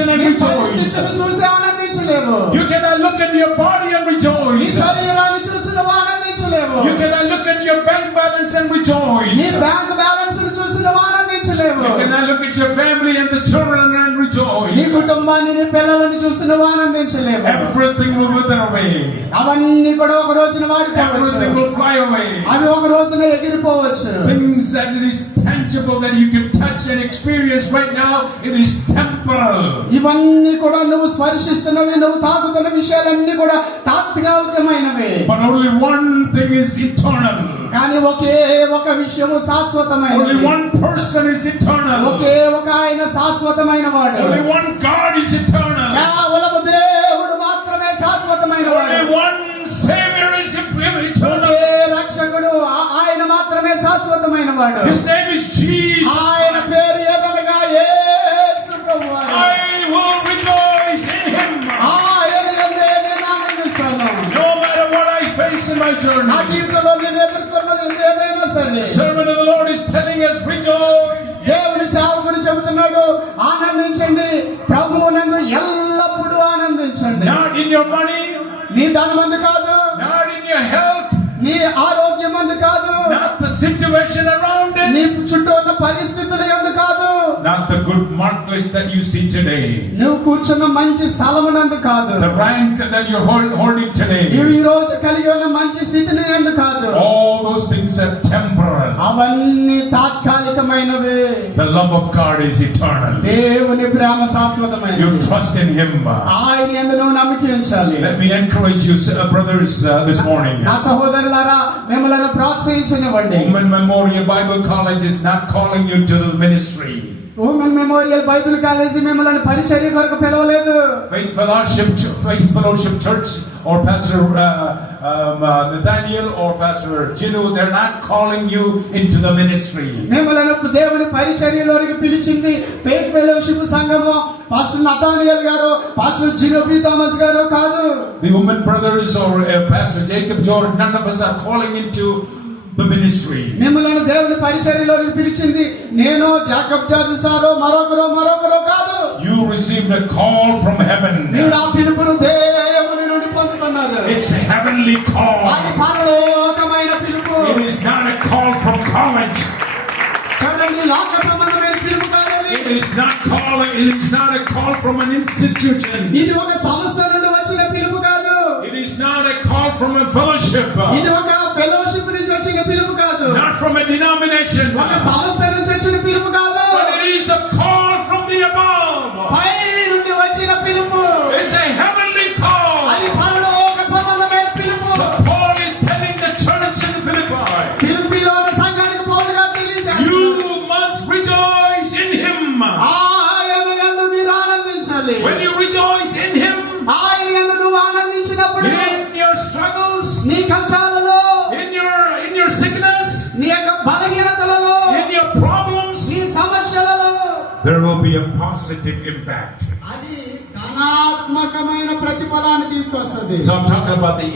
situation and rejoice. చూసి ఆనందించలేవు. You cannot look at your body and నీ rejoice. శరీరాన్ని చూసి నువ్వు ఆనందించలేవు. You cannot look at your bank balance and నీ rejoice. Bank balance చూసి నువ్వు ఆనందించలేవు. You cannot look at your family and the children and నీ rejoice. కుటుంబాన్ని నీ పిల్లలను చూసి నువ్వు ఆనందించలేవు. Everything will wither away. అవన్నీ కూడా ఒక రోజున వాడిపోవచ్చు. Everything will fly away. అవి ఒక రోజున ఎగిరిపోవచ్చు. Things that it is tangible that you can touch and experience right now, it is temporal. ఇవన్నీ కూడా నువ్వు స్పర్శిస్తున్నవి, నువ్వు తాకుతున్న విషయాలన్నీ కూడా తాత్కాలికమైనవి. But only one thing is eternal. కానీ ఒకే ఒక విషయము శాశ్వతమైనది. Only one person is eternal. ఒకే ఒక ఆయన శాశ్వతమైన వాడు. Only one God is eternal. కేవలము దేవుడు మాత్రమే శాశ్వతమైన వాడు. Only one Savior is eternal. ఒకే రక్షకుడు ఆయన మాత్రమే శాశ్వతమైన వాడు. His name is Jesus. ఆయన పేరు ఏదనగా యేసు ప్రభువారు. I will rejoice in Him. ఆయన యందే నేను ఆనందిస్తాను. No matter what I face in my నా journey. జీవితంలో నేను ఎదుర్కొన్నది ఏదైనా సరే. Servant of the Lord is telling us, rejoice. దేవుని సేవకుడు చెబుతున్నాడు, ఆనందించండి, ప్రభువునందు ఎల్లప్పుడూ ఆనందించండి. Not in your money, నీ ధనమందు కాదు, not in your health, నీ ఆరోగ్యమందు కాదు, not the situation around నీ it, చుట్టూ ఉన్న పరిస్థితుల యందు కాదు, not the good mark list that you see today, నువ్వు కూర్చున్న మంచి స్థలమునందు కాదు, the rank that you're holding today. నువ్వు ఈ రోజు కలిగి ఉన్న మంచి స్థితిని యందు కాదు. All those things are temporal. అవన్నీ తాత్కాలికమైనవి. The love of God is eternal. దేవుని ప్రేమ You శాశ్వతమైనది. trust in Him. ఆయన యందు నువ్వు నమ్మిక ఉంచాలి. Let me encourage you, brothers, this morning. నా సహోదరులారా, మిమ్మల్ని ప్రోత్సహించనివ్వండి. Women Memorial Bible College is not calling you to the ministry. Women memorial Bible college మిమ్మల్ని పరిచర్య కొరకు పిలవలేదు. Faith Fellowship Church or Pastor Nathaniel or Pastor Jinu, they're not calling you into the ministry. మిమ్మల్ని దేవుని పరిచర్యలోకి పిలిచింది faith fellowship సంఘము, pastor Nathaniel గారు, pastor Gino P Thomas గారు కాదు. The women brothers or Pastor Jacob George, none of us are calling into the ministry. మిమ్మల్ని దేవుని పరిచర్యలోకి పిలిచింది నేను, జాకబ్ జార్జ్ సారో, మరొకరు కాదు. You received a call from heaven. మీరు ఆ పిలుపును దేవుని నుండి పొందుకున్నారు. It's a heavenly call. అది పరలోకమైన పిలుపు. It is not a call from college. చూడండి, లోక సంబంధమైన పిలుపు కాదు. It is not a call from an institution. ఇది ఒక సంస్థ నుండి వచ్చిన పిలుపు కాదు. It is not a call from a fellowship. ఇది ఒక ఫెలోషిప్ నుంచి వచ్చిన పిలుపు కాదు. Not from a denomination. ఒక సంస్థ నుంచి వచ్చిన పిలుపు కాదు. But it is a call from the above. పై నుండి వచ్చిన పిలుపు. It's a heavenly call. అది పరలోక సంబంధమైన పిలుపు. So Paul is telling the church in Philippi, పిలుపులోని సంఘానికి పౌలుగా తెలియజేస్తున్నాడు. you must rejoice in Him. ఆయన యందు మీరు ఆనందించాలి. When you rejoice in Him, ఆయన యందు నువ్వు ఆనందించినప్పుడు in your struggles, నీ కష్టాలలో, in your sickness, నీ యొక్క బలహీనతలలో, in your problems, నీ సమస్యలలో there will be a positive impact. అది ధనాత్మకమైన ప్రతిఫలాన్ని తీసుకొస్తుంది. So I'm talking about the